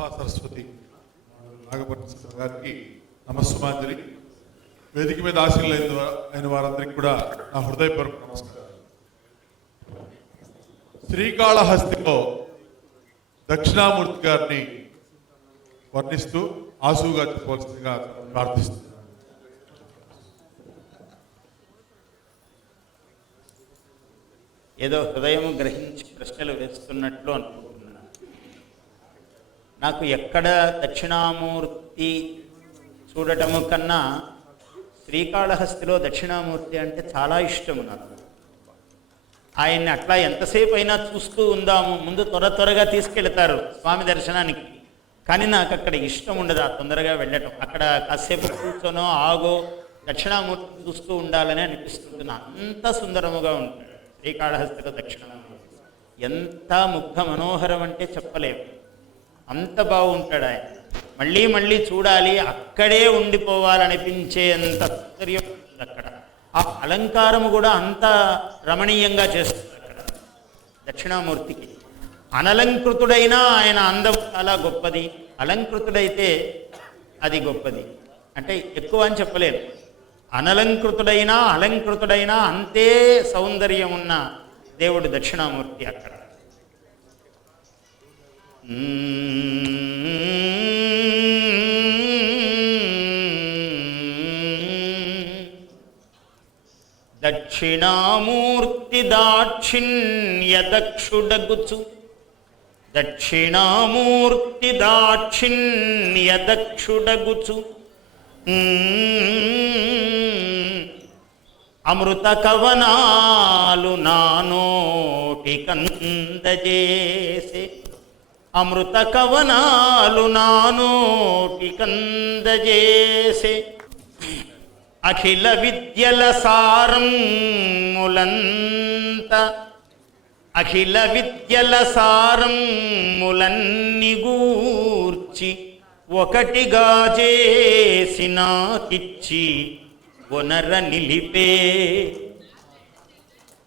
సభా సరస్వతి నాగపట్న గారికి నమస్సుమాంజలి. వేదిక మీద ఆశీర్లు అయిన అయిన వారందరికీ కూడా నా హృదయపూర్వక నమస్కారం శ్రీకాళహస్తిలో దక్షిణామూర్తి గారిని వర్ణిస్తూ ఆసుగా చెప్పవలసిందిగా ప్రార్థిస్తున్నాను. ఏదో హృదయం గ్రహించి ప్రశ్నలు వేస్తున్నట్లు అనుకుంటున్నాను. నాకు ఎక్కడ దక్షిణామూర్తి చూడటము కన్నా శ్రీకాళహస్తిలో దక్షిణామూర్తి అంటే చాలా ఇష్టము నాకు. ఆయన్ని అట్లా ఎంతసేపు అయినా చూస్తూ ఉందాము. ముందు త్వర త్వరగా తీసుకెళ్తారు స్వామి దర్శనానికి. కానీ నాకు అక్కడ ఇష్టం ఉండదు ఆ తొందరగా వెళ్ళటం. అక్కడ కాసేపు కూర్చోనో ఆగో దక్షిణామూర్తి చూస్తూ ఉండాలని అనిపిస్తుంది. అంత సుందరముగా ఉంటుంది శ్రీకాళహస్తిలో దక్షిణామూర్తి. ఎంత ముగ్ధ మనోహరం అంటే చెప్పలేము. అంత బాగుంటాడు ఆయన. మళ్ళీ మళ్ళీ చూడాలి అక్కడే ఉండిపోవాలనిపించేంత సౌందర్యం ఉంది అక్కడ. ఆ అలంకారము కూడా అంత రమణీయంగా చేస్తుంది అక్కడ. దక్షిణామూర్తికి. అనలంకృతుడైనా ఆయన అందం చాలా గొప్పది. అలంకృతుడైతే అది గొప్పది. అంటే ఎక్కువ అని చెప్పలేను అనలంకృతుడైనా అలంకృతుడైనా అంతే సౌందర్యం ఉన్న దేవుడు దక్షిణామూర్తి అక్కడ. దక్షిణామూర్తి దాక్షిణ్యదక్షుడగుచు దక్షిణామూర్తి దాక్షిణ్యదక్షుడగుచు అమృత కవనాలు నానోటి కందజేసే. అమృత కవనాలు నానోటి కందజేసే. అఖిల విద్యల సారం ములంత అఖిల విద్యల సారం ములన్నిగూర్చి ఒకటిగా చేసి నాకిచ్చి వనర నిలిపే